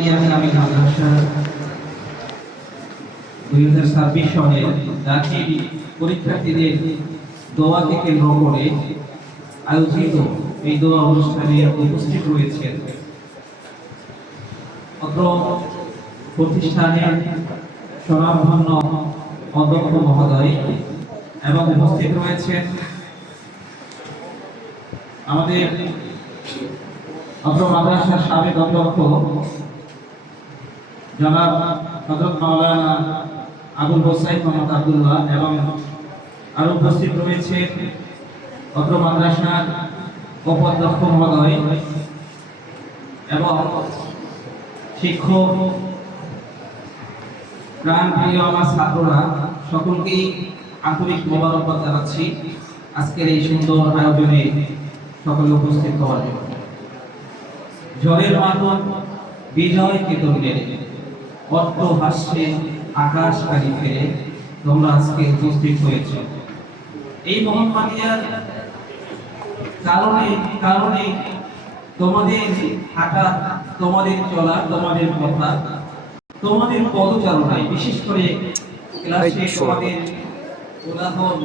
ইসলামী মাদ্রাসা 2026 সনে দাখিল পরীক্ষার্থীদের দোয়াকে কেন্দ্র করে আয়োজিত এই দোয়া অনুষ্ঠানে উপস্থিত রয়েছেন অত্র প্রতিষ্ঠানের স্বনামধন্য অধ্যক্ষ মহোদয় এবং উপস্থিত রয়েছেন আমাদের অত্র মাদ্রাসার সাবেক অধ্যক্ষ জনাব হযরত মাওলানা আবুল হোসাইন মোহাম্মদ আব্দুল্লাহ এবং আরো উপস্থিত রয়েছে অত্র মাদ্রাসার উপাধ্যক্ষ মহোদয় এবং শিক্ষক প্রাণপ্রিয় আমার ছাত্ররা সকলকেই আন্তরিক মোবারকবাদ জানাচ্ছি আজকের এই সুন্দর আয়োজনে সকলে উপস্থিত হওয়ার জন্য। ঝড়ের মাতন বিজয় কেতনে অট্ট হাস্যে আকাশ কালি ফেলে তোমরা আজকে উপস্থিত হয়েছ। এই মহামারিয়ার কারণে তোমাদের হাঁটা, তোমাদের চলা, তোমাদের কথা, তোমাদের পদচারণায় বিশেষ করে ক্লাসে তোমাদের উদাহরণ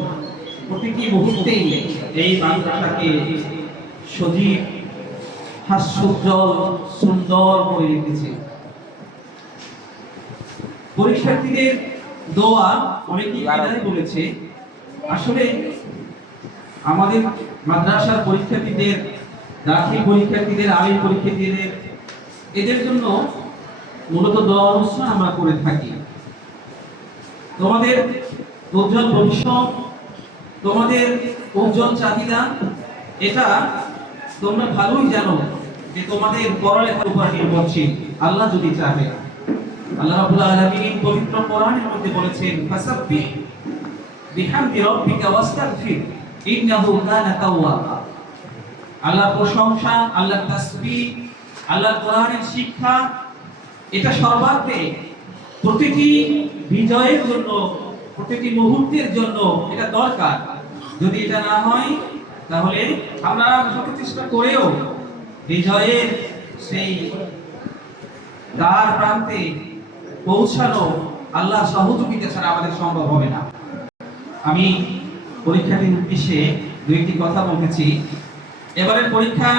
প্রতিটি মুহূর্তেই এই মাদ্রাসাকে সজীব হাস্যোজ্জ্বল সুন্দর করে রেখেছে। পরীক্ষার্থীদের দোয়া অনেকেই বলেছে, আসলে আমাদের মাদ্রাসার পরীক্ষার্থীদের, দাখিল পরীক্ষার্থীদের, আলিম পরীক্ষার্থীদের এদের জন্য মূলত দোয়া অনুষ্ঠান আমরা করে থাকি। তোমাদের উজ্জ্বল ভবিষ্যৎ, তোমাদের উজ্জ্বল চাহিদা, এটা তোমরা ভালোই জানো যে তোমাদের পড়ালেখার উপর নির্ভরশীল। আল্লাহ যদি চাহে, আল্লাহ রাব্বুল আলামিন পবিত্র কোরআনের মধ্যে বলেছেন, ফাসাব্বিহ বিহামদি রাব্বিকা ওয়াস্তাগফির ইন্নাহু কানা তাওয়াবা। আল্লাহর প্রশংসা, আল্লাহর তাসবিহ, আল্লাহর কোরআনের শিক্ষা, এটা সর্বাগ্রে প্রতিটি বিজয়ের জন্য, প্রতিটি মুহূর্তের জন্য এটা দরকার। যদি এটা না হয় তাহলে আমরা যত চেষ্টা করেও বিজয়ের সেই দ্বার প্রান্তে পৌঁছানো আল্লাহ সহযোগিতা ছাড়া আমাদের সম্ভব হবে না। আমি পরীক্ষার্থীর উদ্দেশ্যে দুইটি কথা বলতেছি। এবারের পরীক্ষা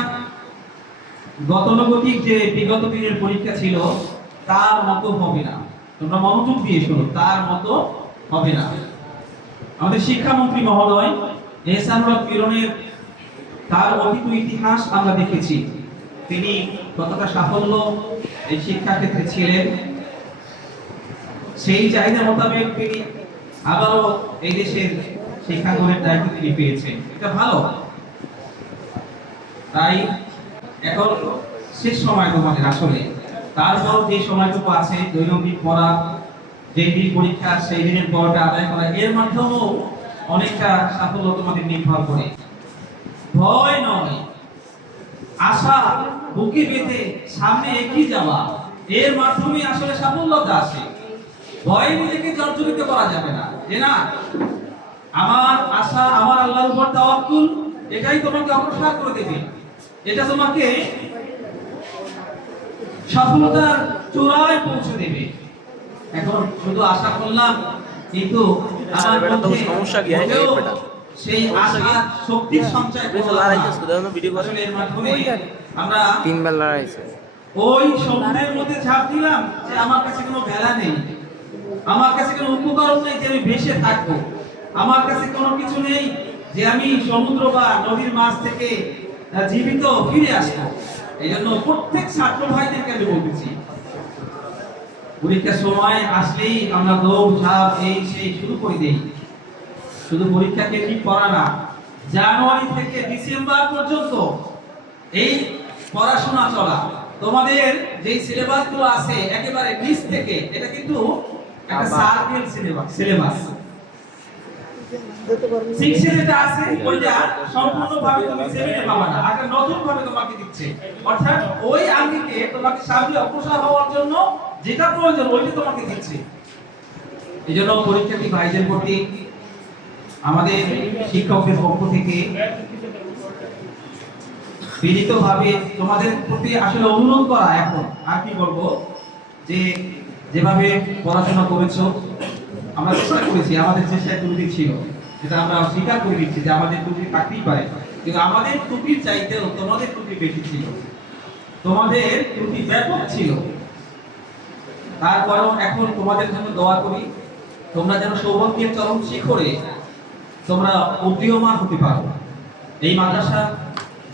গতানুগতিক যে বিগত দিনের পরীক্ষা ছিল তার মতো হবে না। তোমরা মনোযোগ দিয়ে শোনো, তার মতো হবে না। আমাদের শিক্ষামন্ত্রী মহোদয় এহসানুল কিরণের তার অতীত ইতিহাস আমরা দেখেছি। তিনি কতটা সাফল্য এই শিক্ষা ক্ষেত্রে ছিলেন, সেই চাহিদা মোতাবেক তিনি আবারও এই দেশের শিক্ষাঙ্গনের দায়িত্ব তিনি পেয়েছেন। এটা ভালো। তাই এখন শেষ সময় তোমাদের আসলে, তারপর যে সময়টুকু আছে দৈনন্দিন পড়া, যেই দিন পরীক্ষা সেই দিনের পড়াটা আদায় করা, এর মাধ্যমেও অনেকটা সাফল্য তোমাদের নির্ভর করে। ভয় নয়, আশা বুকে বেঁধে সামনে এগিয়ে যাওয়া, এর মাধ্যমে আসলে সাফল্যতা আসে। ভয়ে নিজেকে জর্জরিত করা যাবে না, যে না আমার আশা, আমার আল্লাহর উপর তাওয়াক্কুল, এটাই তোমাকে অগ্রসর করে দেবে, এটা তোমাকে সফলতার চূড়ায় পৌঁছে দেবে। এখন শুধু আশা করলাম কিন্তু আমার মধ্যে সমস্যা কি হয় সেই আশা শক্তির সঞ্চয় করলাম, এর মাধ্যমে আমরা তিনবার লড়াইছে ওই সমুদ্রের মধ্যে ঝাঁপ দিলাম যে আমার কাছে কোনো ভেলা নেই, আমার কাছে কোনো উপকরণ নেই যে আমি ভেসে থাকবো, আমার কাছে কোনো কিছু নেই যে আমি সমুদ্র বা নদীর মাছ থেকে জীবিত ফিরে আসবো। এই জন্য প্রত্যেক ছাত্র ভাইদেরকে আমি বলতেছি, পরীক্ষার সময় আসলেই আমরা দৌড় ঝাঁপ এই সেই শুরু করে দেই। শুধু পরীক্ষা কেন্দ্রিক পড়া না, জানুয়ারি থেকে ডিসেম্বর পর্যন্ত এই পড়াশোনা চলা। তোমাদের যে সিলেবাসগুলো আছে একেবারে নিচ থেকে, এটা কিন্তু একটা সার্কেল সিলেবাস। 6 এ যেটা আছে ওইটা সম্পূর্ণভাবে তুমি 7 এ পাবা না, একটা নতুন ভাবে তোমাকে দিচ্ছে। অর্থাৎ ওই আঙ্গিকে তোমাকে সামনে অগ্রসর হওয়ার জন্য যেটা প্রয়োজন ওইটা তোমাকে দিচ্ছে। এইজন্য পরীক্ষার্থী ভাইদের প্রতি আমাদের শিক্ষকদের পক্ষ থেকে বিনীতভাবে তোমাদের প্রতি আসলে অনুরোধ করা এখন আর কি বলবো, যে যেভাবে পড়াশোনা করেছো আমরা চেষ্টা করেছি, আমাদের চেষ্টায় ত্রুটি ছিল, এটা আমরা স্বীকার করে নিচ্ছি যে আমাদের ত্রুটি থাকতেই পারে, কিন্তু আমাদের ত্রুটির চাইতেও তোমাদের ত্রুটি বেশি ছিল, তোমাদের ত্রুটি ব্যাপক ছিল। তারপরেও এখন তোমাদের জন্য দোয়া করি, তোমরা যেন সৌভাগ্যের চরম শিখরে তোমরা উদীয়মান হতে পারো। এই মাদ্রাসা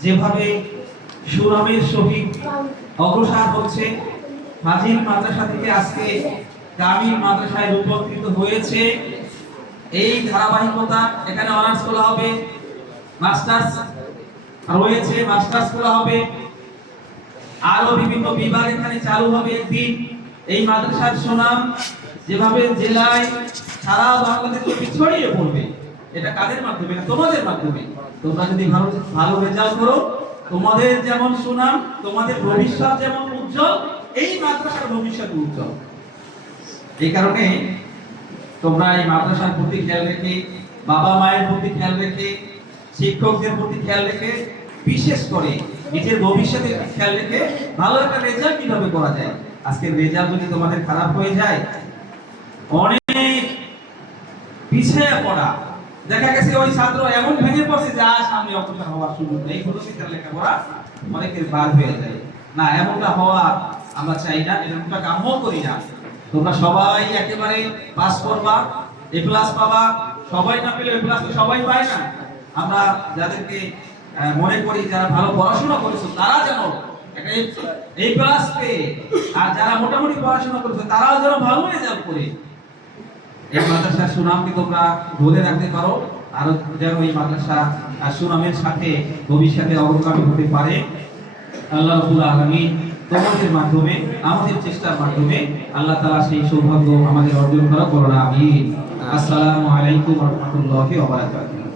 যেভাবে সুনামের সহিত অগ্রসর হচ্ছে, ফাজিল মাদ্রাসা থেকে আজকে কামিল মাদ্রাসায় রূপান্তরিত হয়েছে, এই ধারাবাহিকতা এখানে অনার্স খোলা হবে, মাস্টার্স রয়েছে, মাস্টার্স খোলা হবে, আরো বিভিন্ন বিভাগ এখানে চালু হবে একদিন। এই মাদ্রাসার সুনাম যেভাবে জেলায় সারা বাংলাদেশে ছড়িয়ে পড়বে, এটা কাদের মাধ্যমে? তোমাদের মাধ্যমে। তোমরা যদি ভালো ভালো রেজাল্ট করো, তোমাদের যেমন সুনাম, তোমাদের ভবিষ্যৎ যেমন উজ্জ্বল, এই মাদ্রাসার ভবিষ্যৎ উজ্জ্বল। এই কারণে তোমরা এই মাদ্রাসার প্রতি খেয়াল রেখে, বাবা মায়ের প্রতি খেয়াল রেখে, শিক্ষকদের প্রতি খেয়াল রেখে, বিশেষ করে নিজের ভবিষ্যতের খেয়াল রেখে ভালো একটা রেজাল্ট কিভাবে করা যায়। আজকের রেজাল্ট যদি তোমাদের খারাপ হয়ে যায়, অনেক পিছিয়ে পড়া, দেখা গেছে ওই ছাত্র এমন ভেঙে পড়ছে যে আর সামনে অগ্রসর হওয়ার সুযোগ নেই, ভবিষ্যতের লেখাপড়া অনেকের বাদ হয়ে যায়। না, এমনটা হওয়া আমরা চাই না, এরকমটা কাম্য করি না। তোমরা সবাই একেবারে পাস করবা, এ প্লাস পাবা, সবাই না পেলে এ প্লাস তো সবাই পায় না। আমরা যাদেরকে মনে করি যারা ভালো পড়াশোনা করেছে তারা যেন একটা এ প্লাস পেয়ে, আর যারা মোটামুটি পড়াশোনা করেছে তারাও যেন ভালো রেজাল্ট করে এই মাদ্রাসার সুনামকে তোমরা ধরে রাখতে পারো, আর যেন এই মাদ্রাসা সুনামের সাথে ভবিষ্যতে অগ্রগামী হতে পারে। আল্লাহ রাব্বুল আলামিন তোমাদের মাধ্যমে, আমাদের চেষ্টার মাধ্যমে আল্লাহ তাআলা সেই সৌভাগ্য আমাদের অর্জন করা করুন। আমিন। আসসালামু আলাইকুম ওয়া রাহমাতুল্লাহি ওয়া বারাকাতুহু।